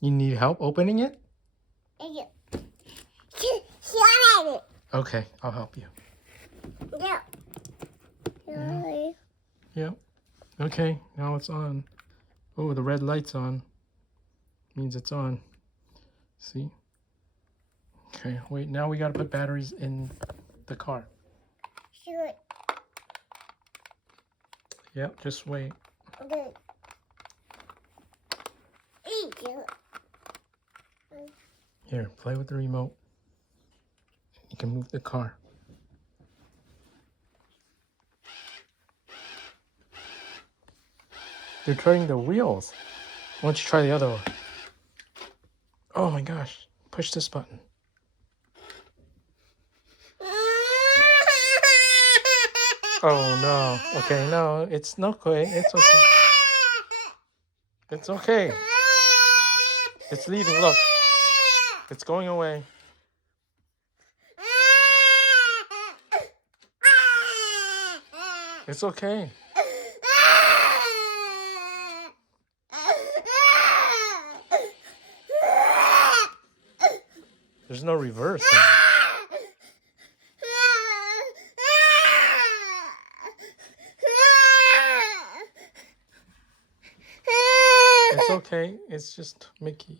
You need help opening it? Okay, I'll help you. Yep. Okay, now it's on. Oh, the red light's on. Means it's on. See? Okay, wait, now we gotta put batteries in the car. Sure. Yep, just wait. Okay. Here, play with the remote. You can move the car. They're turning the wheels. Why don't you try the other one? Oh my gosh. Push this button. Oh no. Okay, no, it's not okay. It's okay. It's okay. It's leaving. Look. It's going away. It's okay. There's no reverse. It's okay. It's just Mickey.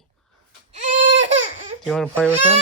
Do you want to play with him?